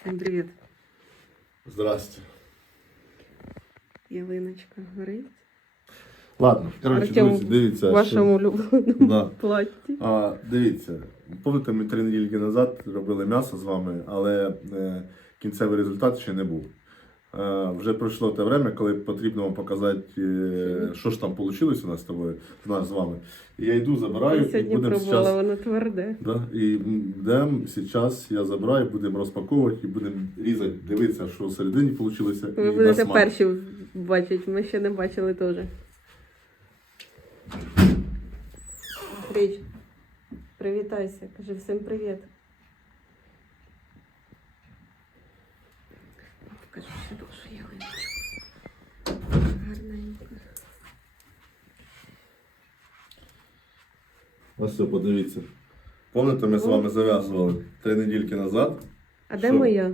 Всім привіт. Здрасте. Ялиночка горить. Ладно, коротше, Артем, друзі, дивіться. В вашому улюбленому Да. платі. А, дивіться, пам'ятаєте, ми три неділі назад робили м'ясо з вами, але е, кінцевий результат ще не був. Е, вже пройшло те время, коли потрібно вам показати, е, що ж там вийшло у нас з тобою, з нас з вами. І я йду, забираю, Я і сьогодні будемо пробувала, зараз. воно тверде. Да, і йдемо, зараз я забираю, будемо розпаковувати і будемо різати, дивитися, що всередині вийшло. Ви будете перші бачити, ми ще не бачили теж. Річ, привітайся, кажи всім привіт. Покажу ще душу ялиночку. Гарненько. Ось все, подивіться. Пам'ятаєте, ми з вами зав'язували три недільки назад. А де Що? моя?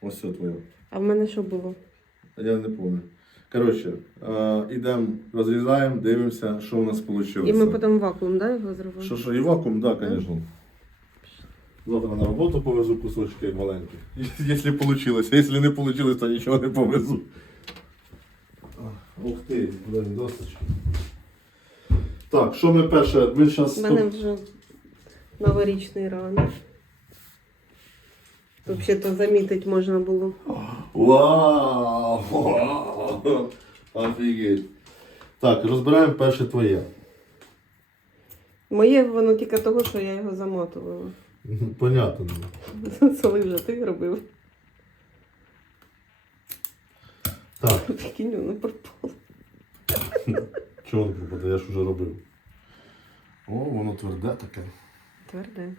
Ось це твоє. А в мене що було? Я не пам'ятаю. Коротше, е, ідемо, розрізаємо, дивимося, що у нас вийшло. І ми потім вакуум, да, його зробимо? Що, що, і вакуум, так, да, звісно. Завтра на роботу повезу кусочки маленькі. Якщо вийшло. Якщо не вийшло, то нічого не повезу. Ух ти, блин, досточки. Так, що ми перше, ми зараз... У мене вже новорічний ранок. Взагалі-то замітити можна було. Вау! Вау! Офігеть. Так, розбираємо перше твоє. Моє воно тільки того, що я його замотувала. Понятно. Це вже ти робив. Так, Прикинь, воно пропало. чого не я ж вже робив. О, воно тверде таке. Тверде.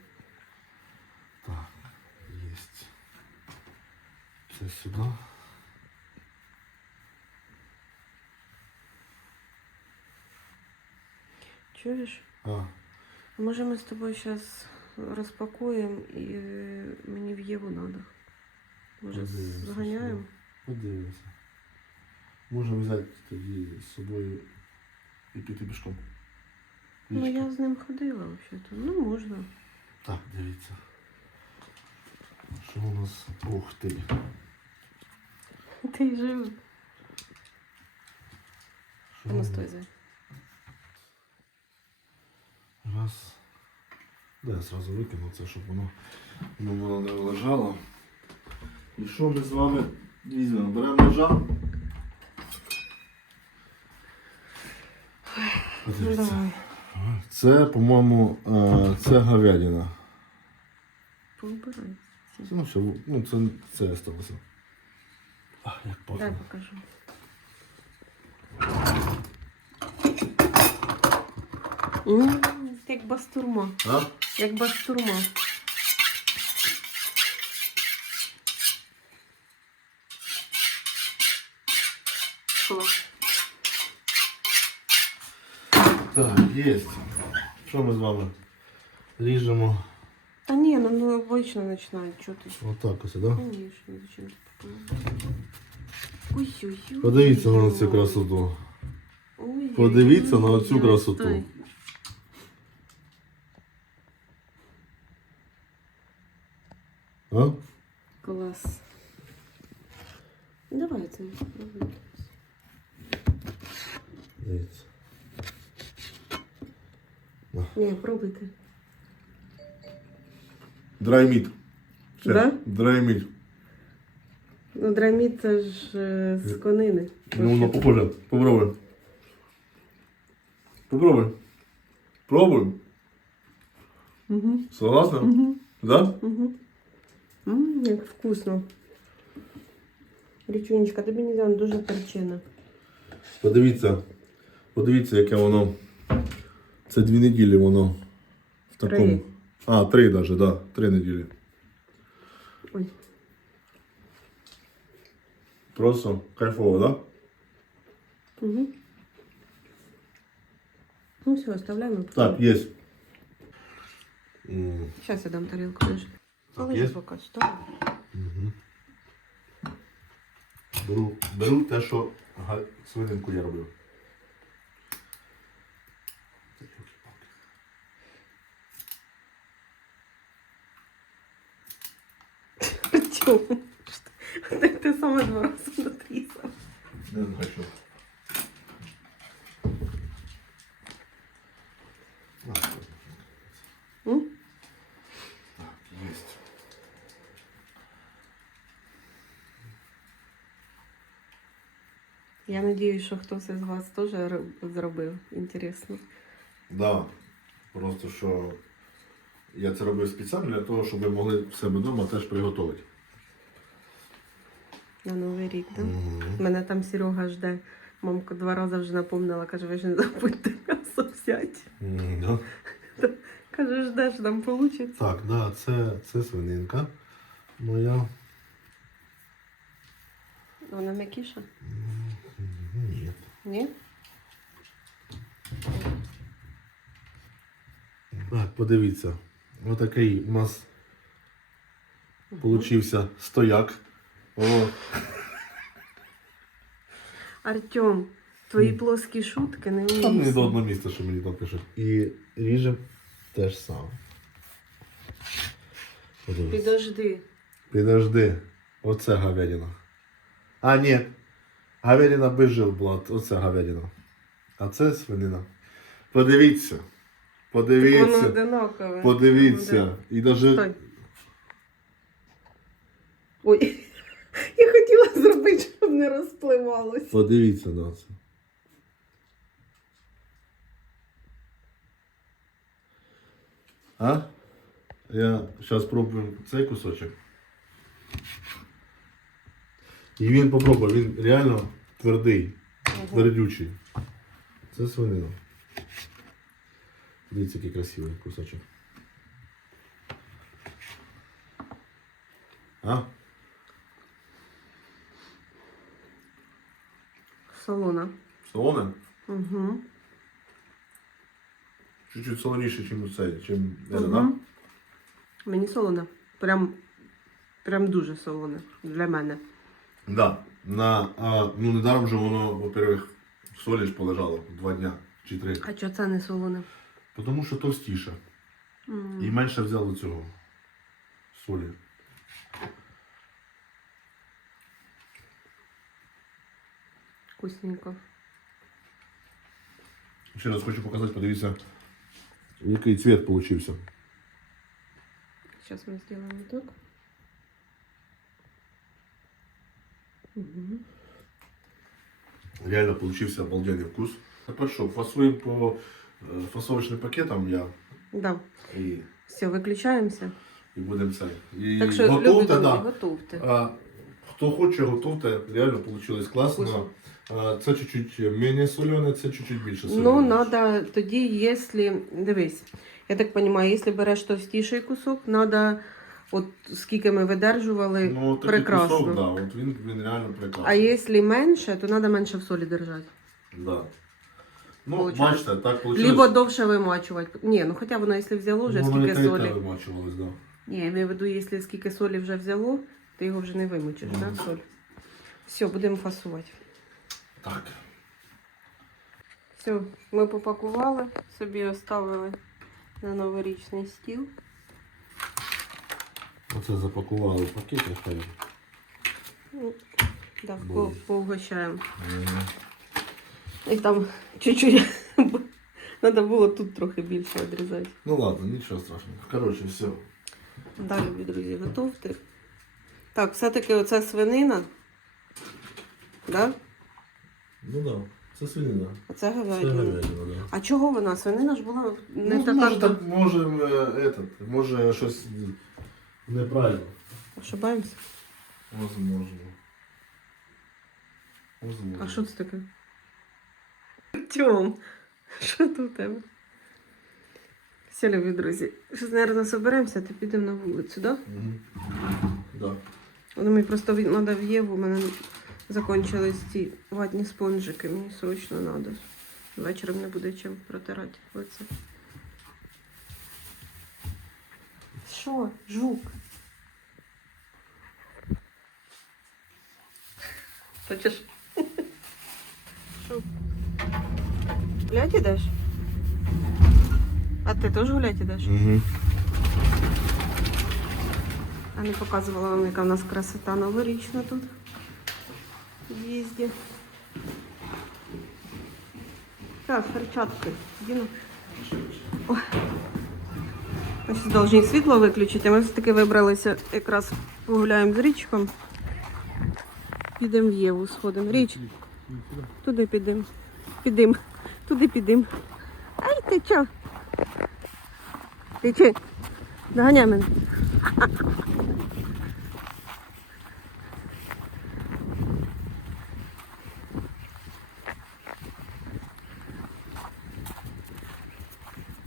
Так, єсть. Це сюди. Чуєш? А, Може ми з тобою зараз розпакуємо і е, мені в Єву треба. Може Подивимося, зганяємо? подивимося. Можемо взяти тоді з собою і піти пішком. Ну Річка. я з ним ходила взагалі. Ну можна. Так, дивіться. Що у нас? Ух ти. Ти жив. Що Ну у стой нас? зай. Раз. Да, я сразу викину це, щоб воно, воно не лежало. І що ми з вами візьмемо? Беремо ножа. Подивіться. Це, по-моєму, е, це говядина. Це, ну, все, ну, це, це сталося. А, як Дай покажу. М, Як бастурма. А? Як бастурма. Клас. Так, є. Що ми з вами? Ріжемо Та ні, ну, ну обично починають. Чого ти? отак ось, так? Да? Зачем? Ой-ой-ой. Подивіться на цю красоту. Подивіться на Ой, красоту. А? Клас. Давай це. Дивіться. Ні, пробуйте. Драйміт. Да? Драйміт. Ну, драміт це ж е, з конини. Ну, воно похоже. Попробуй. Попробуй. Пробуй. Угу. Согласна? Угу. Да? Угу. Ммм, як вкусно. Річунечка, тобі не знаю, дуже перчина. Подивіться. Подивіться, яке воно. Це дві неділі воно. В такому. Три. А, три навіть, так. Да. Три неділі. Ой. Просто кайфово, так? Да? Угу. Ну все, оставляємо. Так, є. Сейчас я дам тарелку даже. Положи поки стол. Угу. Беру, беру те, що га- свининку я робив. Артем, что- ты, сама два раза натрисал. Не знаю, що. А. Я надіюсь, що хтось із вас теж зробив. Інтересно. Да. Просто що я це робив спеціально для того, щоб ви могли в себе вдома теж приготувати. На Новий рік, так? Да? Мене там Серега жде. Мамка два рази вже напомнила, каже, ви ж не забудьте м'ясо взяти. М, да. Каже, ждеш, там вийде. Так, да, це, це свининка моя. Вона м'якіша? Ні. Так, подивіться. Отакий у нас получився стояк. О, Артем, твої плоскі шутки не там не до одного місця, що мені там пишуть. І ріжем теж саме. Подивись. Підожди. Підожди. Оце говядина. А, ні. Говядина без жил була. Оце говядина. А це свинина. Подивіться. Подивіться. одинакове. Подивіться. І даже. Стой. Ой, я хотіла зробити, щоб не розпливалося. Подивіться на це. А? Я зараз пробую цей кусочок. І він попробує, він реально твердий, твердючий. Це свинина. Дивіться, який красивий кусочок. А? Солона. Солоне? Угу. Чуть-чуть солоніше, ніж цей, чим це, да? Угу. Мені солона. Прям, прям дуже солоне для мене. Да. На, а, ну недаром же воно, во-первых, в солі ж полежало два дня чи три. А чого це не солоне? Тому що товстіше. М. І менше взяло цього солі. Вкусненько. Ще раз хочу показати, подивіться, який цвіт получився. Сейчас мы сделаем так. Угу. Реально получився обалденний вкус. Тепер що, фасуємо по е, фасовочним пакетам я Да. і, Все, выключаемся. і будемо це. І так що, любі друзі, да. готовте. А, хто хоче, готовте. Реально вийшло класно. Вкусно. А, це чуть-чуть менше солене, це чуть-чуть більше солене. Ну, надо тоді, якщо, дивись, я так розумію, якщо береш товстіший кусок, надо, от скільки ми видержували, Ну, такий прекрасно. кусок, да, от він, він реально прекрасний. а якщо менше, то треба менше в солі держати. Да. Ну, бачите, так вийшло. Либо довше вимачувати. Ні, ну хоча воно, якщо взяло вже ну, скільки воно солі. вимачувалось, да. Ні, я маю в виду, якщо скільки солі вже взяло, ти його вже не вимочиш, Мгм. так, соль? Все, будемо фасувати. Так. Все, ми попакували, собі оставили на новорічний стіл. Оце запакували в пакети, хай. Ну, да, по, поугощаємо. І там чуть-чуть треба було тут трохи більше відрізати. Ну ладно, нічого страшного. Коротше, все. Далі, любі друзі, готовте. Так, все-таки оця свинина. Да? Ну да, це свинина. А це Це говядина. говядина, да. А чого вона? Свинина ж була не ну, така. може, так, може, е, этот, може щось неправильно. Ошибаємося? Возможно. Возможно. А що це таке? Тьом, що тут у тебе? Все, любі друзі. Зараз, мабуть, соберемося, то підемо на вулицю, так? Да? Да. Ну, мені просто треба в Єву, у мене закончились ці ватні спонжики, мені срочно треба. Вечором не буде чим протирати лице. Що? Жук? Хочеш? Що? Гулять ідеш? А ти теж гулять ідеш? Угу. А А не показувала вам, яка в нас красота новорічна тут. В їзді. Так, перчатки. Діну. Ой. Зараз повинні світло виключити, ми все-таки вибралися якраз погуляємо з річком. Підемо в Єву, сходимо. Річ. Туди підемо. Підемо. Туди підемо. Ай, ти чо? Ти чи? Доганяй мене.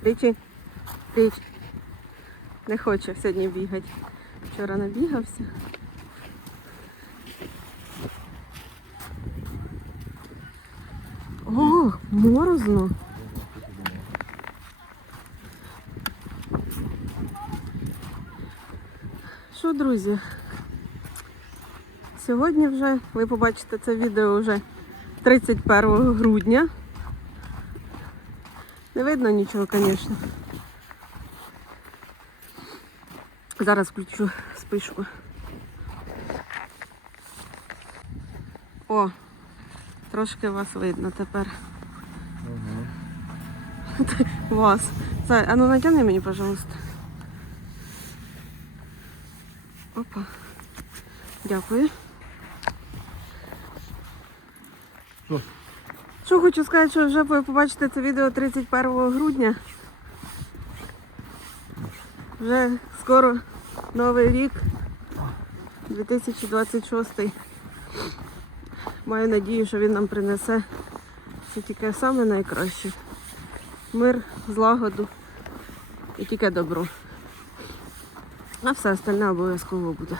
Річі, річ. Не хоче сьогодні бігати. Вчора набігався. О, морозно. Що, друзі? Сьогодні вже, ви побачите це відео вже 31 грудня. Не видно нічого, звісно. Зараз включу спишку. О, трошки вас видно тепер. Вас. Зай, а ну натягни мені, пожалуйста. Опа. Дякую. Що? Що хочу сказати, що вже ви побачите це відео 31 грудня. Вже скоро новий рік 2026. Маю надію, що він нам принесе це тільки саме найкраще. Мир, злагоду і тільки добро. А все остальне обов'язково буде.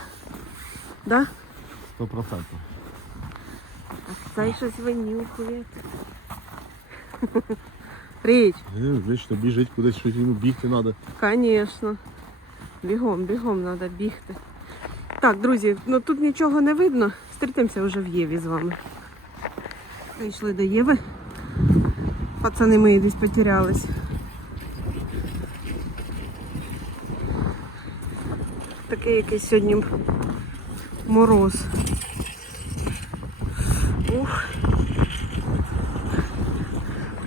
Да? Сто процентів. Цей щось винюхує. Річ. Вічно біжить кудись, щось йому бігти треба. Звісно. Бігом, бігом треба бігти. Так, друзі, ну тут нічого не видно. Стрітимося вже в Єві з вами. Прийшли до Єви. Пацани мої десь потерялись. Такий якийсь сьогодні мороз. Ух.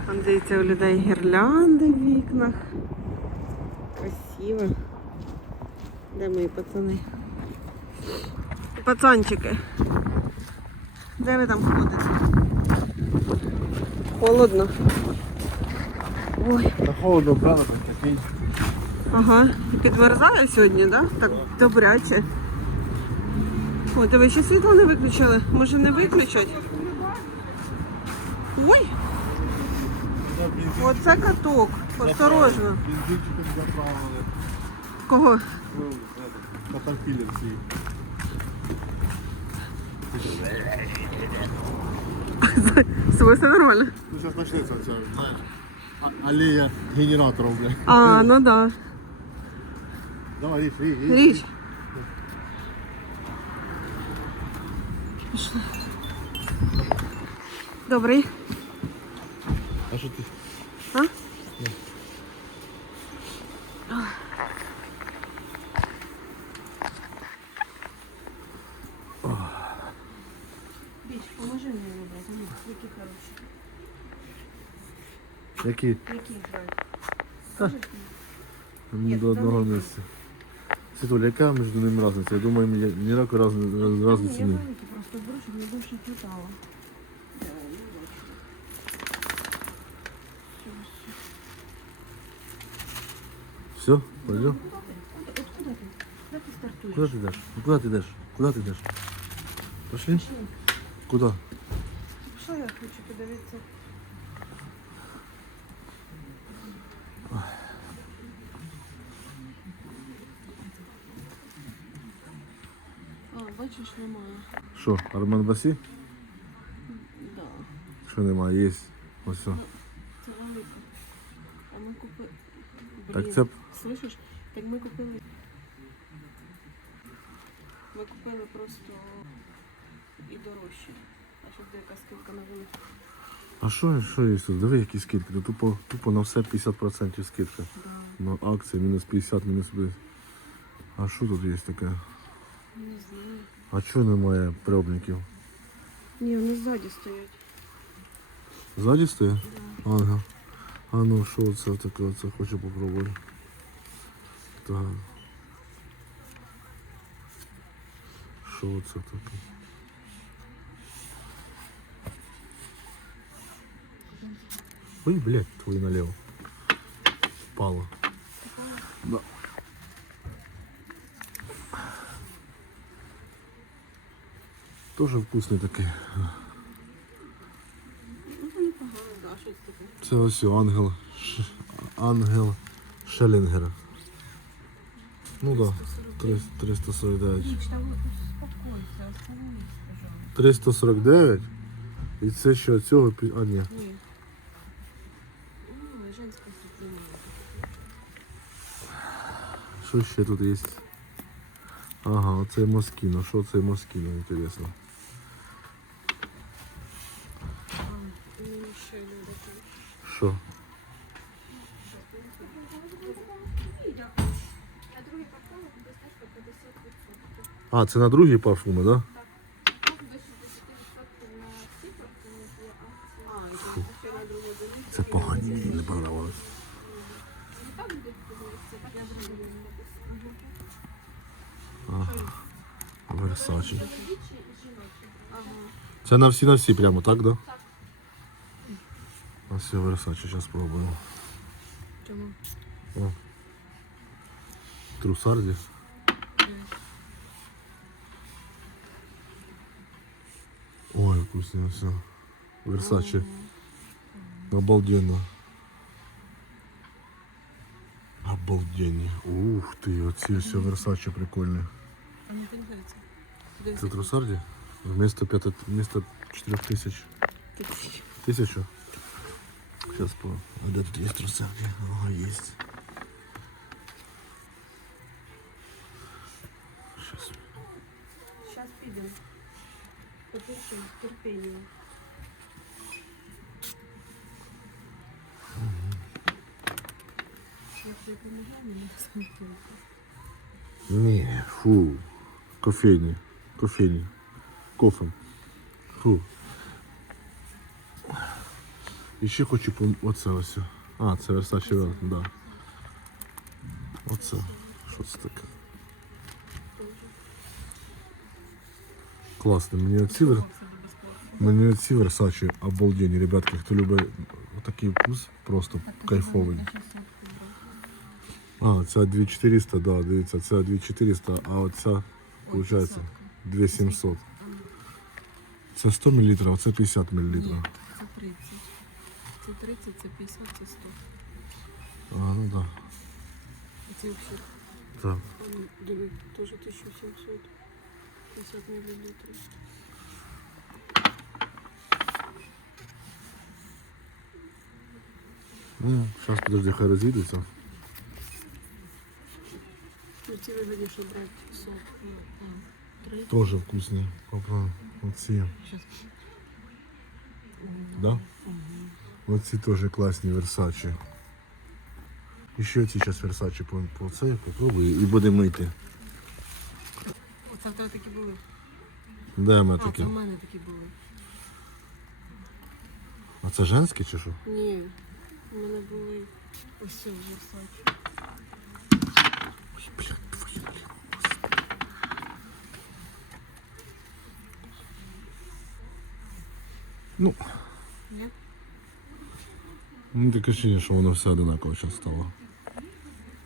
Там дивіться у людей гірлянди в вікнах. Красиво. Де мої пацани? Пацанчики. Де ви там ходите? Холодно. Ой, Та холодно, правда, такий. ага. Підмерзає сьогодні, так? Да? Так добряче. О, ти ви ще світло не виключили? Може не виключать? Ой, оце каток. Осторожно. Бензинчиком заправили. Кого? Катарпілер свій. Все, все нормально. Ну, зараз почнеться ця, знаєш, а- алея генераторів, бля. А, ну да. Давай, річ, річ, річ. Річ. Пішли. Добрий. А що ти? А? Які? Які брати? Мені Ні, до там одного які? місця. Світуля, яка між ними різниця? Я думаю, ні- ніякої раз, раз, Я різниці немає. великі просто беру, щоб не більше хватало. Все, пойдем? От куди ти? Де ти стартуєш? Куда ты идешь? Ну, Куда ты идешь? Куда ты идешь? Пошли? Куда? Що я хочу подивитися? Бачиш, немає. Що, Армен Басі? Да, Що немає, є. Ось все. це велика. А ми купили. Так це- Слышиш? Так ми купили. Ми купили просто і дорожче. А щоб деяка скидка на велику. А що, що є тут? Диви, які скидки. Тут тупо, тупо на все 50% скидка. Да. На акції мінус 50, мінус 50. А що тут є таке? А чого немає пробників? Ні, вони ззаді стоять. Ззаді стоїть? Ага. А ну що це таке? Це хочу попробувати. Так. Що це таке? Ой, блядь, твої налево. Впало. Да. Тоже вкусний такий. Це ось ангел. Ш... Ангел Шелінгера. Ну так, да, 349. Річ, та ви успокойся, остановись, пожалуйста. 349. І це ще цього А ні. Що ще тут є? Ага, оцей Москіно. Що це Москіно, інтересно. І ще люди тут. Що? А, це на другі парфуми, так? Да? Це погані, мені не понравилось. Версачі. Це на всі на всі прямо, так, да? На всі Версачі, зараз спробуємо. Чому? Трусарді. Ой, вкусно все. Версачі. Обалденно. Обалденні. Ух ти, оці все Версачі прикольні. А мені подобається. Це трусарді? Вместо, п'яти, вместо 4 тисяч. Тисячу? Сейчас по... Де тут є трусарді? Ага, є. Потерпимо, терпіння. Якщо допомагає, мені самотужки. Ні, фу. Кофейні. Кофейні. Кофе. Фу. І ще хочу пом... Оце ось. А, це Versace Velt, да. Оце. Що це таке? Класно. Мені оці, вер- мені оці Versace обалденні, ребятки. Хто любить такий вкус, просто кайфовий. А, ця 2400, да, дивіться, ця 2400, а оця, виходить, 2700. Це 100 мл, а це 50 мл. Ні, це 30. Це 30, це 50, це 100. А, ну да. А ці взагалі, Так. диви, теж 1700. 50 мл. Ну, зараз подожди, хай розійдеться. Ну, ці вигідніше брати сок. Теж вкусні. Попробуй. Оці. Щас. Да? Оці теж класні Versace. І ще ці зараз Versace по, по це попробую і будемо мити. Оце в тебе такі були. Де ми А, такі? це в мене такі були. А це женські чи що? Ні, у мене були ось ці Versace. Ой, блядь, твою наліво. Ну, Ні? ну таке ощущение, що воно все одинаково зараз стало.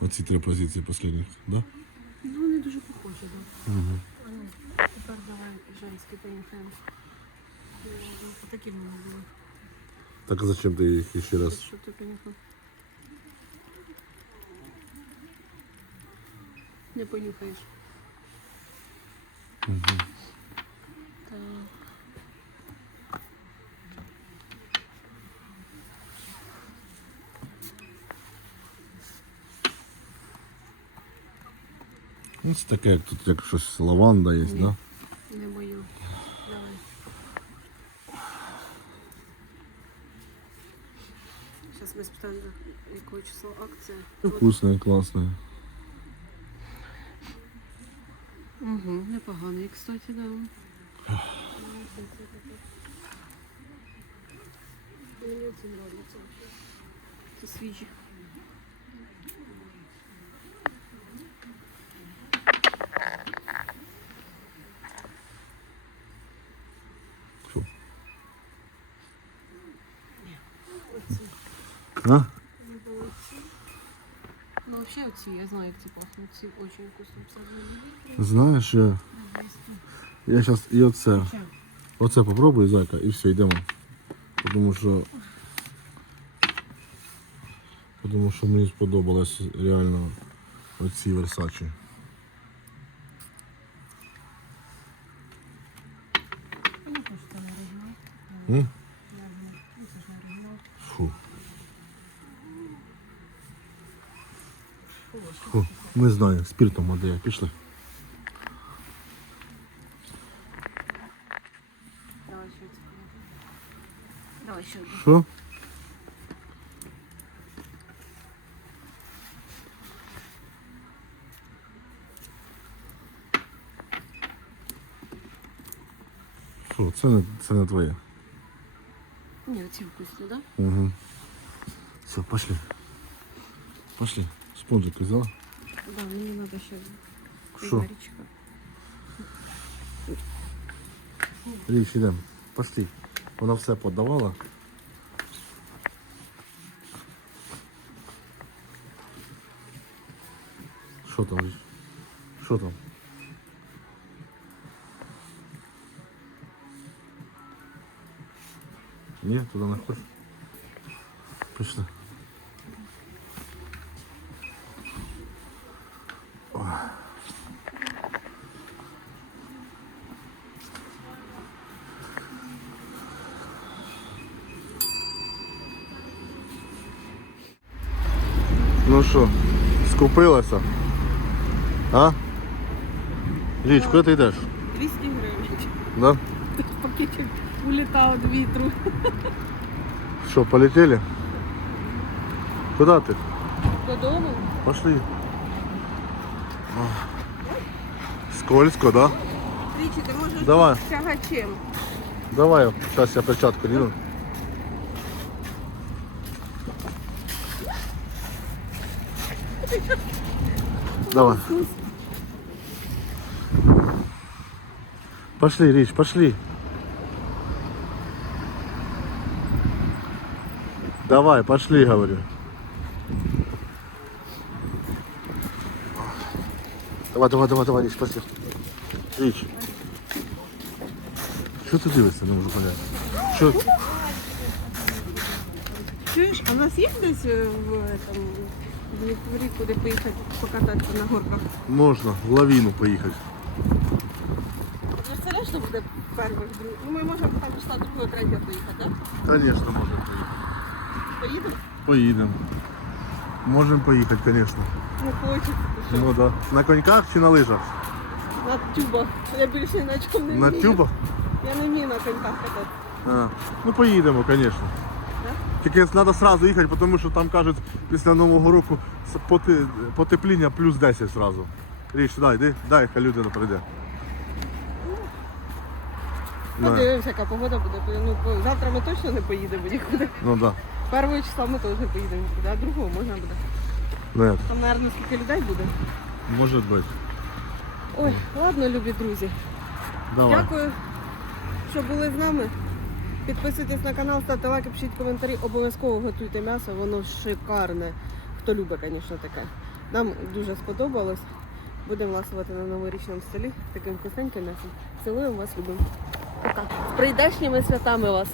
Оці три позиції останніх, да? Ну, вони дуже похожі, Так. Угу. Тепер давай женські поїхаємо. Ну, Такі в були. Так а зачем ти їх ще раз? Щоб ти понюхав. Не понюхаєш. Угу. Так. Ну, це таке, як тут як щось лаванда є, Ні. да? Не мою. Давай. Зараз ми спитаємо, якого числа акція. Вкусне, класне. Угу, непоганий, кстати, да. Мені це нравится вообще. Це свіжі. А? Ну, вообще оці, я знаю, як ці пахнуть. Ці очень вкусно. Знаєш, я. Я зараз і оце. Оце попробую, зайка, і все, йдемо. Тому що. Тому що мені сподобалось реально оці версачі. Мені Не знаю, спиртом модель. Пішли. Давай ще це. Давай ще одну. Що? Фу, це не, це не твоє. Ні, оці вкусні, да? Угу. Все, пошли. Пошли. Спонжик взяла? Да, мені треба ще Що? фігурочка. Річ, ідемо. Пошли. Вона все подавала. Що там? Річ? Що там? Ні, туди не хочеш? Пішли. Що, скупилася? А? Річ, куди ти йдеш? 200 гривень. Да? Пакетик улітав від вітру. Що, полетели? Куда ти? Додому. Пошли. Скользко, да? Річі, ти можеш Давай. тягачем. Давай, сейчас я перчатку діну. Давай. Пошли, Рич, пошли. Давай, пошли, говорю. Давай, давай, давай, давай, Рич, пошли. Рич. Що ти дивишся, не можу поняти? Що? Чуєш, а у нас є десь е, в этом, в куди поїхати покататися на горках? Можна в лавіну поїхати. Представляєш, що буде перших других? Ну, ми можемо там числа другого, третього поїхати, так? Звісно, можемо поїхати. Поїдемо? Поїдемо. Можемо поїхати, звісно. Ну, хочеться, що? Ну да. На коньках чи на лижах? На тюбах. Я більше на чому не На вмію. тюбах? Я не вмію на коньках кататися. А. Ну поїдемо, звісно. Тільки треба одразу їхати, тому що там кажуть, після Нового року потепління плюс 10 одразу. Річ, дай, йди, дай, хай людина прийде. На. Подивимося, яка погода буде. Ну, завтра ми точно не поїдемо нікуди. Ну да. Першого числа ми теж не поїдемо нікуди, а другого можна буде. Нет, Там, мабуть, скільки людей буде. може бути. Ой, ладно, любі друзі. Давай. Дякую, що були з нами. Підписуйтесь на канал, ставте лайки, пишіть коментарі. Обов'язково готуйте м'ясо, воно шикарне. Хто любить, звісно, таке. Нам дуже сподобалось. Будемо ласувати на новорічному столі таким вкусненьким м'ясом. Цілуємо вас, любимо. Пока. З прийдешніми святами вас.